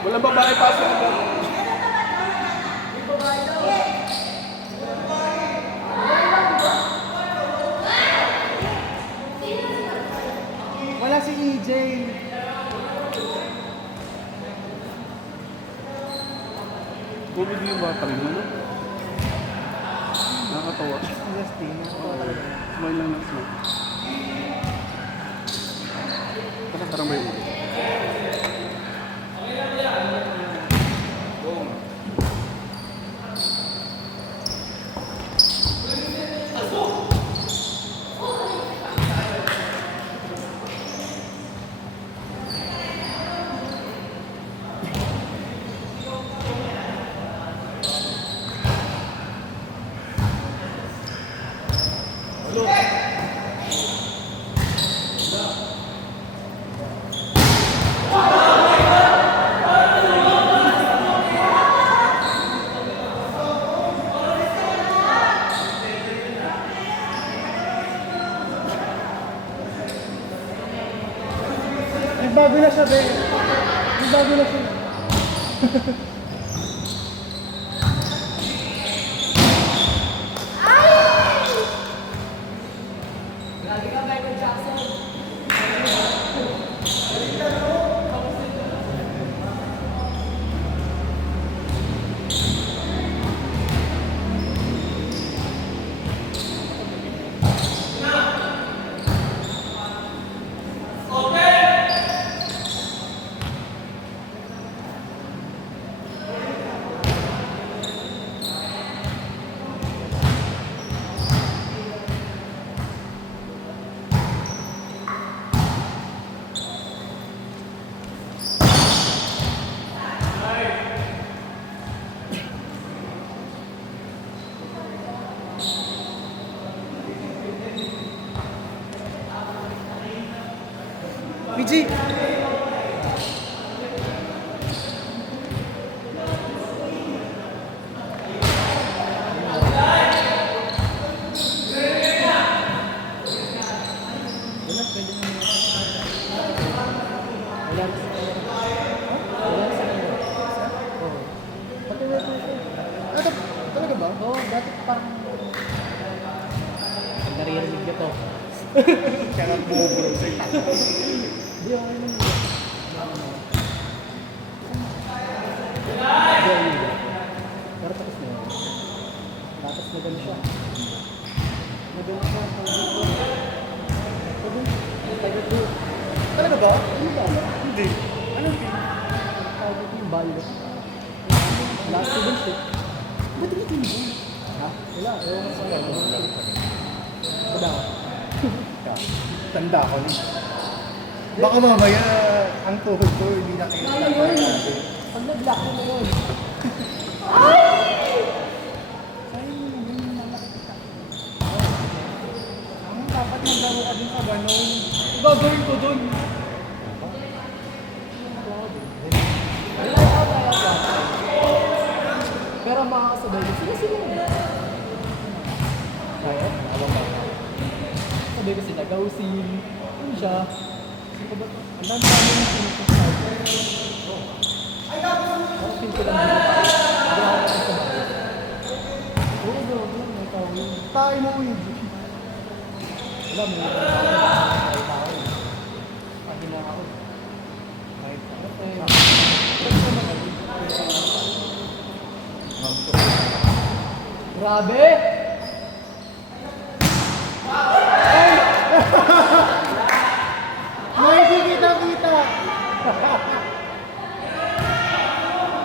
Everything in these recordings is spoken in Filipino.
Walang babae pasok ako. Wala si EJ. Bumili yung bata rin, ano? Nakakatawa. Justin. Smile lang ng smile. Parang may ulo. Nagbago na siya, be. Nagbago na siya. Lagi ka Michael Jackson. PG! Talaga ba? Oo, dati parang... Pag naririnig niyo to. Kaya nga bumubulong sa'yo. Hindi ako yun. Pero tapos na yun. Tapos maganda siya. Maganda siya. Tayo ko. Talaga ba? Ano ba? Hindi. Anong team? Tayo ko yung balo. Last season shit. Ba't hindi team mo? Ha? Wala. Ewan ko sa'yo. Wala ako. Tanda ko na. Baka mamaya ang tuhod ko hindi na kayo. Kaya yun. Pag nag-lock mo na yun. Dapat maglaro ka din sa ganon. Gagawin ko dun. Wala ako talaga. Pero makakasabay ko. Sige, sige. Kaya? Alam ba? Sabi ko sila, gausin. Ano siya? Ang dami namin yung sinisasal. Parang feel ko lang dito tayo. Hindi ako nakasabay. Oo, bro. May tawin. Tayo mo yun. Wala, may tawin. Pagi na ako. Kahit ano tayo. Grabe! Nakikita-kita.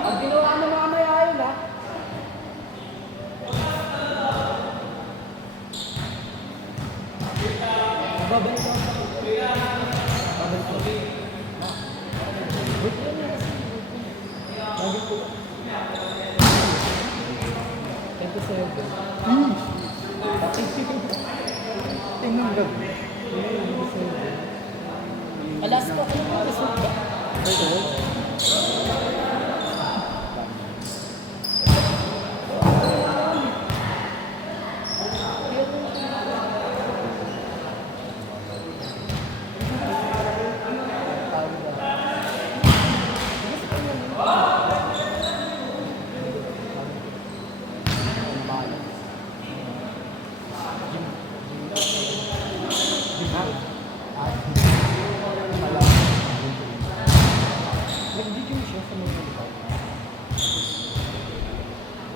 Ang ginawa mo mamaya yun, ha? Babalik ako. Babalik ako. Good yun kasi. Lagi ko. 27. Tingnan lang. Alas ko, ano ba? Result ba? Result?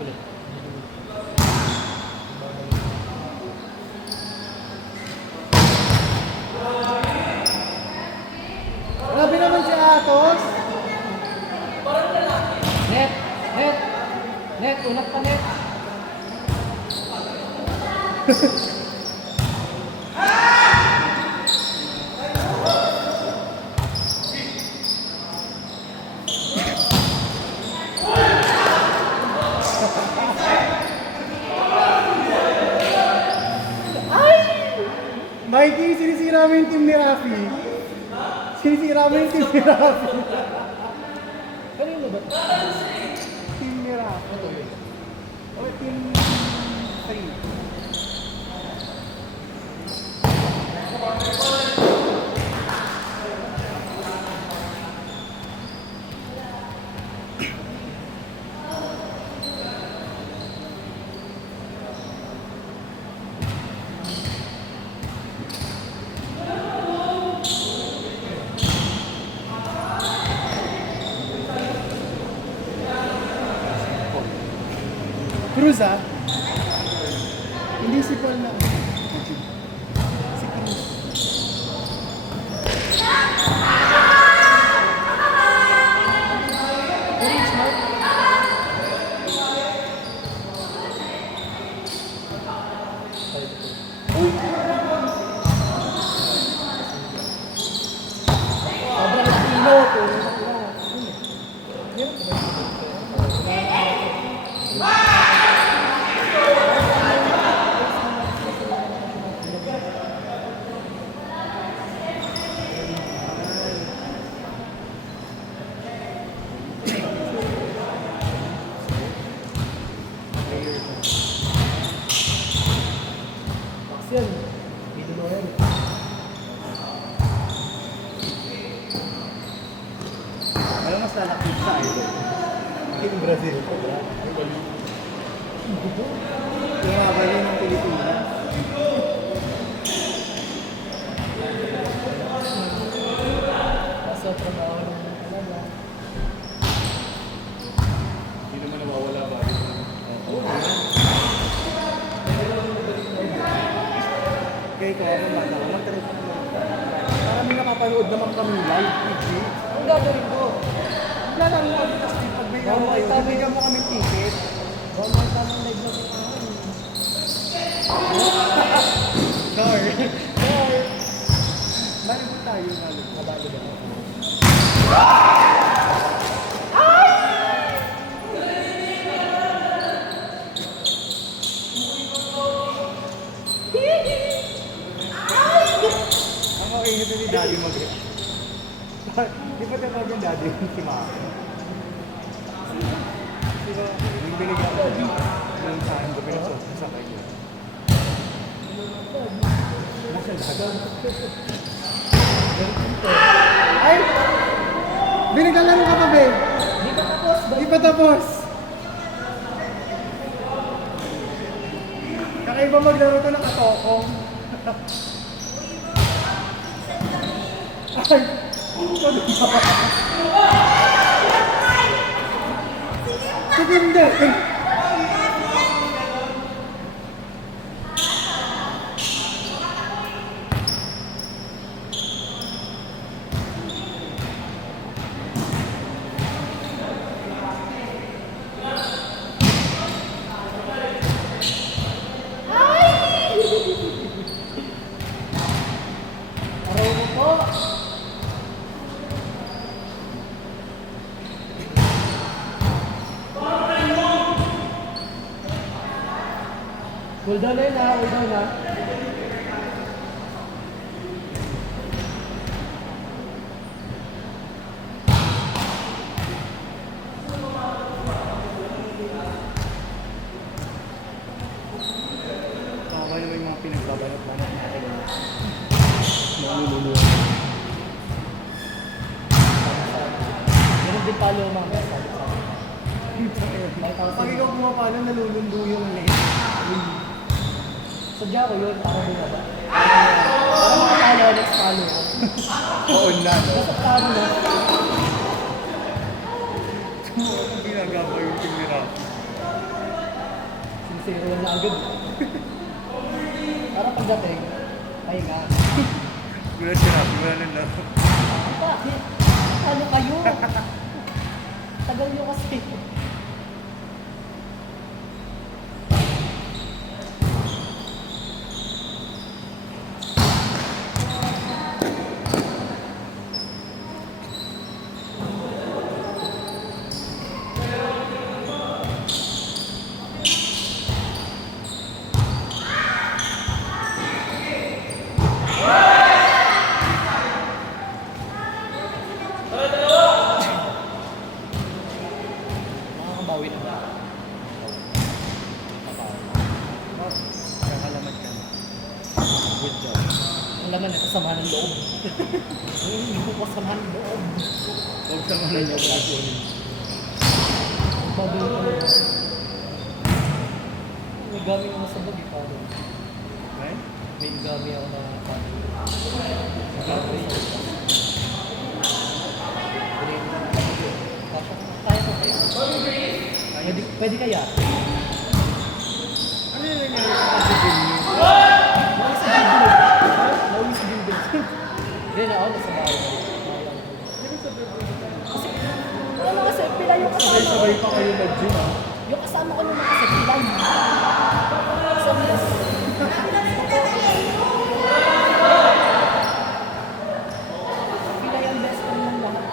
Ulit. Grabe naman si Atos. Net! Net! Net! Unat pa net! Mikey, sinisira mo yung team ni Rafi. Sinisira mo yung team ni Rafi. Kanino ba? Team ni Rafi. O team 3. Cruz ah. Hindi si Paul na. Si Cruz. Very smart. Sobrang Latino to. Yan. Dito mo yan. Alam mas lalakit sa idol. Team Brazil. Yung mabali ng Pilipinas. Kaso trabaho naman talaga. Hindi naman nawawala ba? Kaya ikaw ako mag-trip naman. Para may nakapanood naman kami live. Ang gagawin ko? Wala lang mo kasi pag may ano kayo, bibigyan mo kami ticket. Bawal mo tamang live na kung Sorry. Sorry. Bali po tayo nga. Kabalo ba? Ang okay nito ni Daddy mag-rip. Di ba tawag yung Daddy si Mama? Di ba yung binigyan ko yung sa akin ko pinagsosan sa kanya. Nasa dagan. Ay! Binigyan ka pa, babe. Di pa tapos. Di pa tapos. Kakaiba maglaro to ng katokong. Ay! Sige, Araw mo po. Cool down na yun ha, cool down ha. Tama naman yung mga pinagbabalot-balot natin. Nalululu. Meron din palo mga sabi. Pag ikaw pumapalo, nalulundo yung net. Sadya ko yun, para bumaba. Para makapalo, next palo ko. Oo na. Basta palo na. Ginagawa 0 na agad. Para pagdating, pahinga. Wala siya, wala na lang. Bakit? Ano kayo? Tagal nyo kasi. Makakabawi na ba? Nakalamat ka na. Good job. Ang laman na kasama ng loob. Hindi ko kasama ng loob. Huwag sa mga niyo ba? Ang bago yung ano. May gamit ako sa bagi pa doon. Eh? May gamit ako na pati. Kaya ko kaya? Pwede kaya? Ano yung nangyari sa pagkakin niyo? Nauwi sa building. Hindi na ako nasa bahay. Kasi, ano kasi, pila yung kasama ko. Sabay-sabay pa kayo mag-gym ah. Yung kasama ko naman kasi pilay. Sa mes. Pilay ang best friend ng lahat.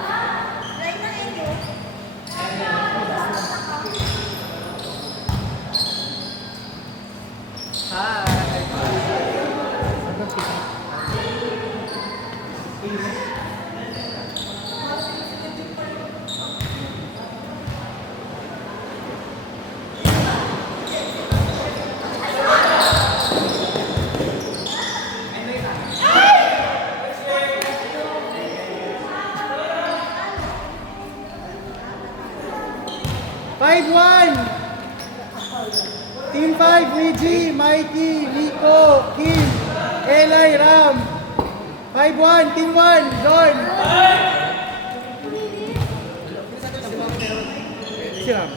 Sobrang pilay. Five one. Team 5, Luigi, Mikey, Nico, Kim, Eli, Ram. 5-1, Team 1, John. Si Ram.